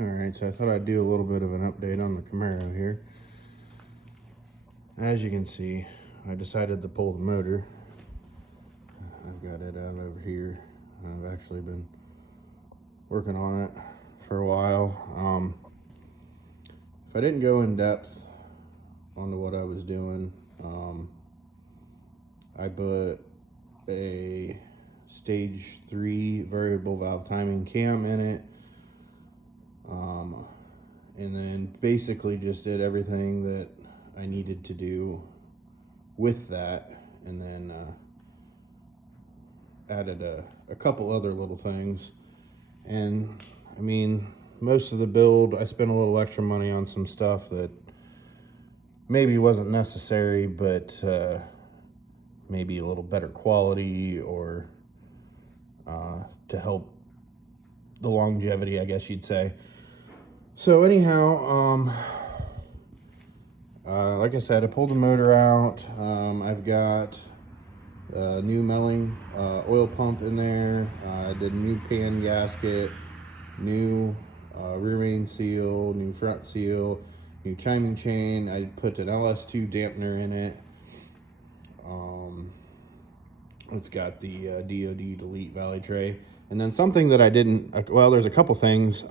Alright, so I thought I'd do a little bit of an update on the Camaro here. As you can see, I decided to pull the motor. I've got it out over here. I've actually been working on it for a while. If I didn't go in depth onto what I was doing, I put a stage 3 variable valve timing cam in it. And then basically just did everything that I needed to do with that, and then added a couple other little things. And I mean, most of the build, I spent a little extra money on some stuff that maybe wasn't necessary, but maybe a little better quality, or to help the longevity, I guess you'd say. So anyhow, like I said, I pulled the motor out. I've got a new Melling oil pump in there. I did a new pan gasket, new rear main seal, new front seal, new chiming chain. I put an ls3 dampener in it. It's got the DOD delete valley tray. And then something that I didn't, well, there's a couple things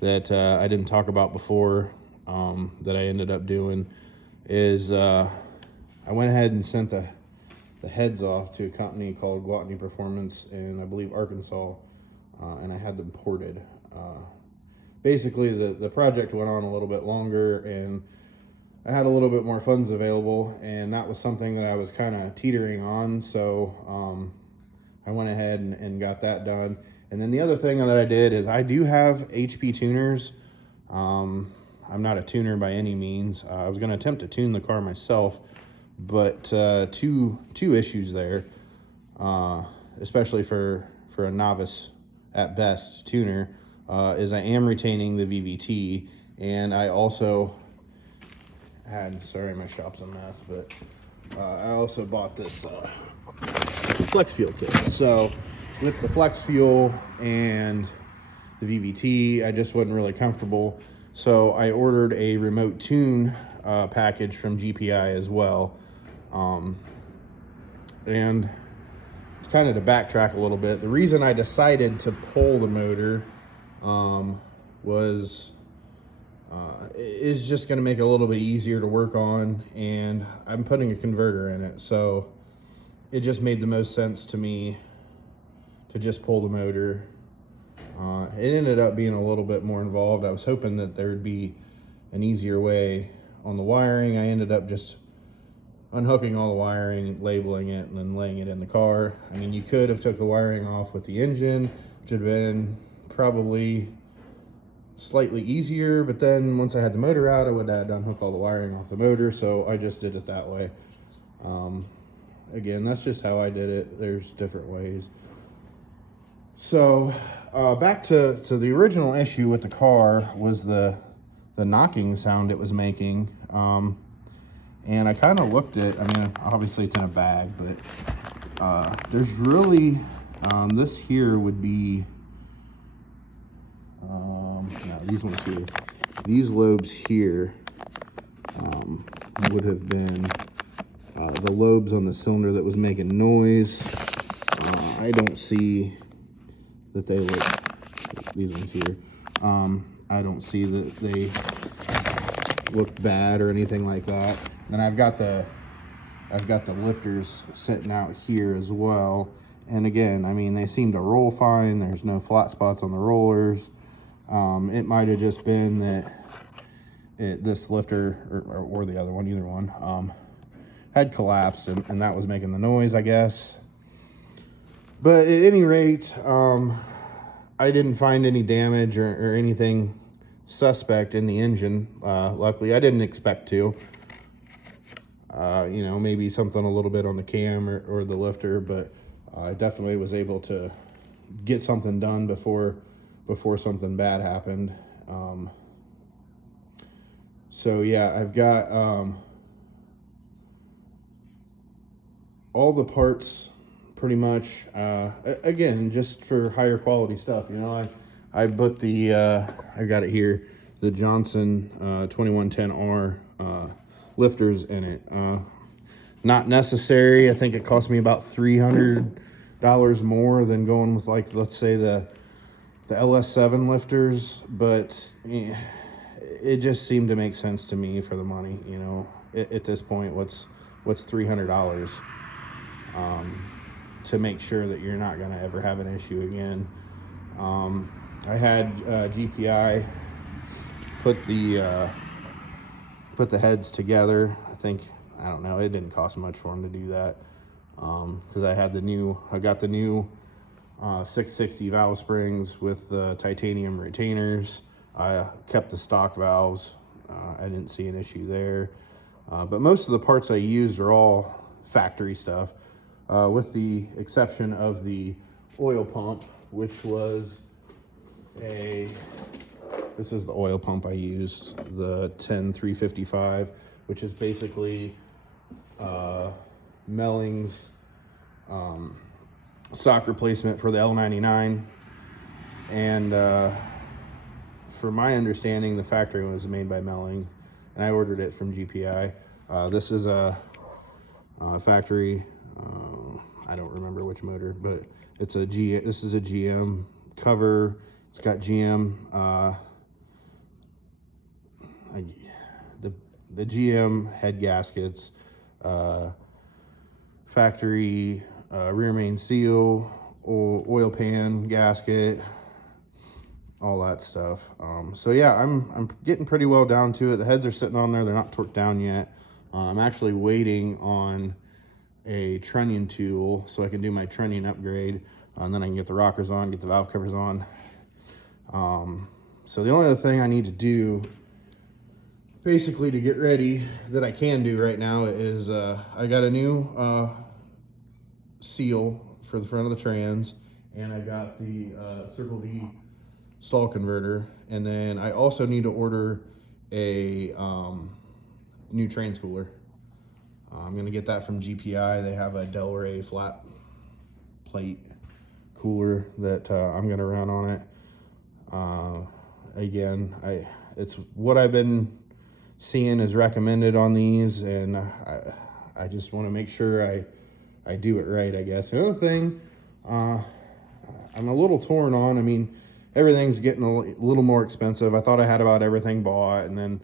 that I didn't talk about before, that I ended up doing is I went ahead and sent the heads off to a company called Guatney Performance in, I believe, Arkansas, and I had them ported. Basically, the project went on a little bit longer, and I had a little bit more funds available, and that was something that I was kind of teetering on, so I went ahead and got that done. And then the other thing that I did is I do have HP tuners. I'm not a tuner by any means. I was going to attempt to tune the car myself, but two issues there, especially for a novice at best tuner, is I am retaining the VVT, and I also had, sorry, my shop's a mess, but I also bought this flex fuel kit. So with the flex fuel and the VVT, I just wasn't really comfortable. So I ordered a remote tune package from GPI as well. And kind of to backtrack a little bit, the reason I decided to pull the motor was is just going to make it a little bit easier to work on, and I'm putting a converter in it, so it just made the most sense to me to just pull the motor. It ended up being a little bit more involved. I was hoping that there would be an easier way on the wiring. I ended up just unhooking all the wiring, labeling it, and then laying it in the car. I mean, you could have took the wiring off with the engine, which would have been probably slightly easier, but then once I had the motor out, I would have had to unhook all the wiring off the motor, so I just did it that way. Again, that's just how I did it. There's different ways. So back to the original issue with the car was the knocking sound it was making. And I kind of looked at, I mean, obviously it's in a bag, but there's really, this here would be, no, these ones here. These lobes here would have been the lobes on the cylinder that was making noise. I don't see that they look, these ones here, I don't see that they look bad or anything like that. And I've got the lifters sitting out here as well. And again, I mean, they seem to roll fine. There's no flat spots on the rollers. It might have just been that this lifter or the other one, either one, had collapsed, and that was making the noise, I guess. But at any rate, I didn't find any damage or anything suspect in the engine. Luckily, I didn't expect to. You know, maybe something a little bit on the cam or the lifter, but I definitely was able to get something done before something bad happened. So yeah, I've got all the parts pretty much, again, just for higher quality stuff. You know, I put the, I got it here, the Johnson 2110R lifters in it. Not necessary. I think it cost me about $300 more than going with, like, let's say the ls3 lifters, but it just seemed to make sense to me for the money. You know, at this point, what's $300 to make sure that you're not going to ever have an issue again. I had GPI put the heads together. I don't know, it didn't cost much for them to do that, because I got the new 660 valve springs with titanium retainers. I kept the stock valves. I didn't see an issue there, but most of the parts I used are all factory stuff, with the exception of the oil pump, which was this is the oil pump I used, the 10355, which is basically Melling's stock replacement for the L99. And for my understanding, the factory one was made by Melling, and I ordered it from GPI. This is a factory, I don't remember which motor, but this is a GM cover. It's got GM, the GM head gaskets, factory rear main seal, oil pan gasket, all that stuff. So yeah, I'm getting pretty well down to it. The heads are sitting on there. They're not torqued down yet. I'm actually waiting on a trunnion tool so I can do my trunnion upgrade, and then I can get the rockers on, get the valve covers on. So the only other thing I need to do basically to get ready that I can do right now is I got a new seal for the front of the trans, and I got the Circle V stall converter, and then I also need to order a new trans cooler. I'm going to get that from GPI. They have a Delray flat plate cooler that I'm going to run on it. Again, it's what I've been seeing is recommended on these, and I just want to make sure I do it right, I guess. The other thing I'm a little torn on, I mean, everything's getting a little more expensive. I thought I had about everything bought, and then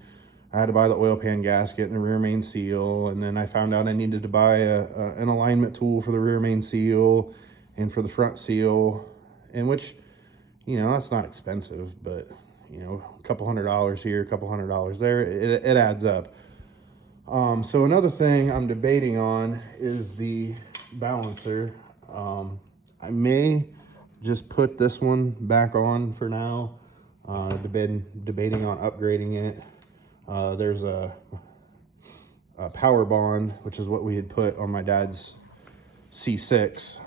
I had to buy the oil pan gasket and the rear main seal, and then I found out I needed to buy an alignment tool for the rear main seal and for the front seal, and which, you know, that's not expensive, but, you know, a couple $100 here, a couple $100 there, it adds up. So another thing I'm debating on is the balancer. I may just put this one back on for now. Debating on upgrading it. There's a power bond, which is what we had put on my dad's C6.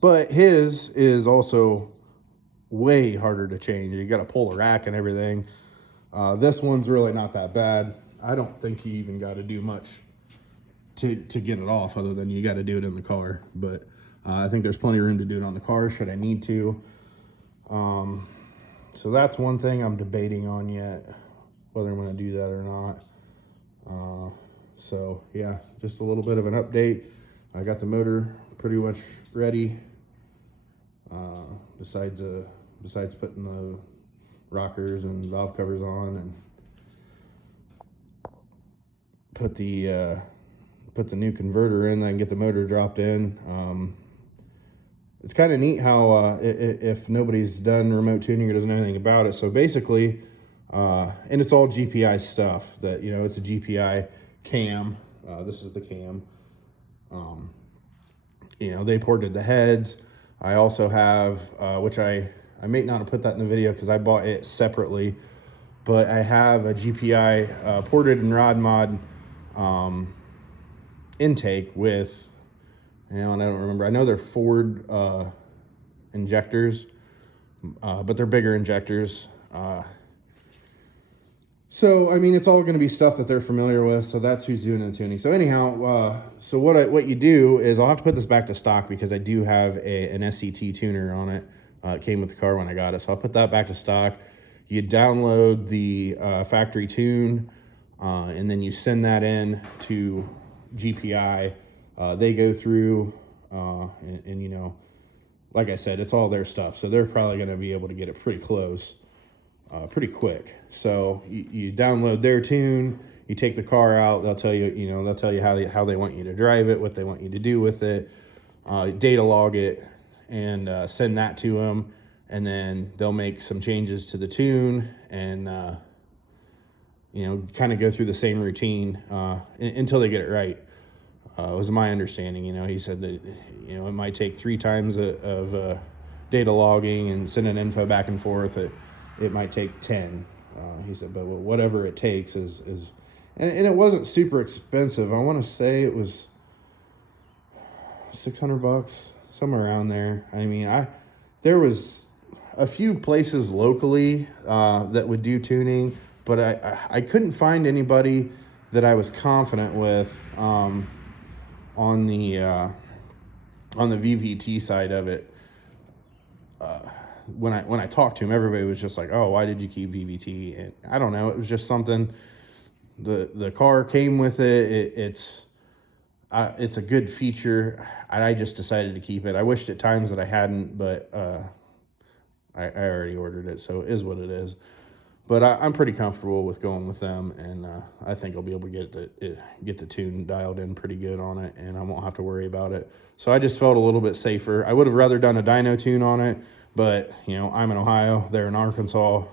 But his is also way harder to change. You got to pull the rack and everything. This one's really not that bad. I don't think you even got to do much to get it off, other than you got to do it in the car. But I think there's plenty of room to do it on the car should I need to. So that's one thing I'm debating on yet, whether I'm going to do that or not. So yeah, just a little bit of an update. I got the motor pretty much ready. Besides putting the rockers and valve covers on, and put the new converter in, then get the motor dropped in. It's kind of neat how if nobody's done remote tuning or doesn't know anything about it, so basically, and it's all GPI stuff that, you know, it's a GPI cam. This is the cam. You know, they ported the heads. I also have, which I may not have put that in the video because I bought it separately, but I have a GPI ported and rod mod intake with, you know, and I don't remember. I know they're Ford injectors, but they're bigger injectors. So, I mean, it's all going to be stuff that they're familiar with, so that's who's doing the tuning. So anyhow, so what you do is, I'll have to put this back to stock because I do have an SCT tuner on it. It came with the car when I got it, so I'll put that back to stock. You download the factory tune, and then you send that in to GPI. They go through, and you know, like I said, it's all their stuff, so they're probably going to be able to get it pretty close, pretty quick. So you download their tune, you take the car out, they'll tell you, they'll tell you how they want you to drive it, what they want you to do with it, data log it, and send that to them, and then they'll make some changes to the tune, and kind of go through the same routine until they get it right. Was my understanding. He said that it might take 3 times of data logging and sending info back and forth. It might take 10. He said, but whatever it takes is and it wasn't super expensive. I want to say it was $600, somewhere around there. I mean, there was a few places locally that would do tuning, but I couldn't find anybody that I was confident with on the VVT side of it. When I talked to him, everybody was just like, "Oh, why did you keep VVT?" And I don't know. It was just something. The car came with it. It's a good feature. I just decided to keep it. I wished at times that I hadn't, but I already ordered it, so it is what it is. But I'm pretty comfortable with going with them, and I think I'll be able to get the tune dialed in pretty good on it, and I won't have to worry about it. So I just felt a little bit safer. I would have rather done a dyno tune on it, but I'm in Ohio, they're in Arkansas.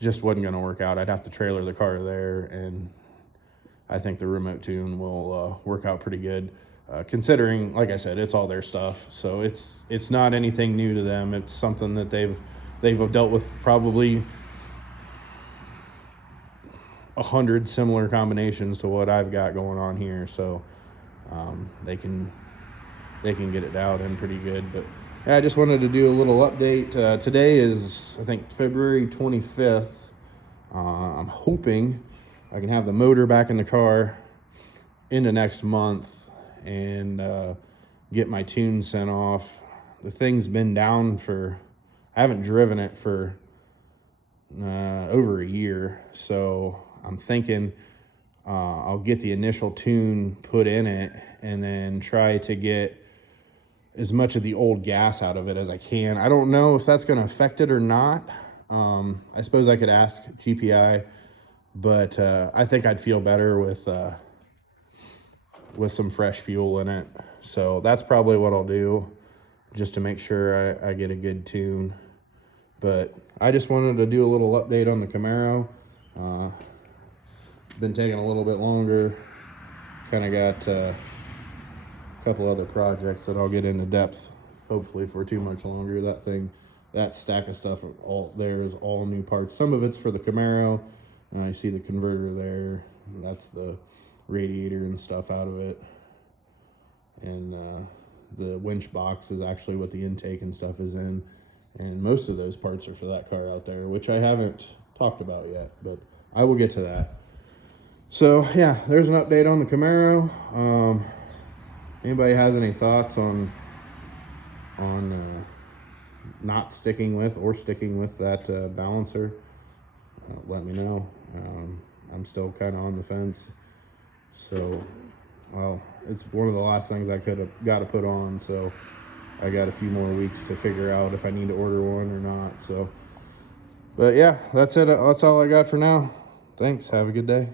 Just wasn't going to work out. I'd have to trailer the car there, and I think the remote tune will work out pretty good, considering, like I said, it's all their stuff. So it's not anything new to them. It's something that they've dealt with probably 100 similar combinations to what I've got going on here. So they can get it dialed in pretty good. But yeah, I just wanted to do a little update. Today is, I think, February 25th. I'm hoping I can have the motor back in the car into next month and get my tune sent off. The thing's been down I haven't driven it for over a year, so I'm thinking I'll get the initial tune put in it and then try to get as much of the old gas out of it as I can. I don't know if that's going to affect it or not. I suppose I could ask GPI, but I think I'd feel better with some fresh fuel in it. So that's probably what I'll do, just to make sure I get a good tune. But I just wanted to do a little update on the Camaro. Been taking a little bit longer. Kind of got a couple other projects that I'll get into depth, hopefully, for too much longer. That stack of stuff is all new parts. Some of it's for the Camaro. I see the converter there. That's the radiator and stuff out of it. And the winch box is actually what the intake and stuff is in. And most of those parts are for that car out there, which I haven't talked about yet, but I will get to that. So yeah, there's an update on the Camaro. Anybody has any thoughts on not sticking with or sticking with that balancer, let me know. I'm still kind of on the fence. So, well, it's one of the last things I could have got to put on, so I got a few more weeks to figure out if I need to order one or not. So, but yeah, that's it. That's all I got for now. Thanks. Have a good day.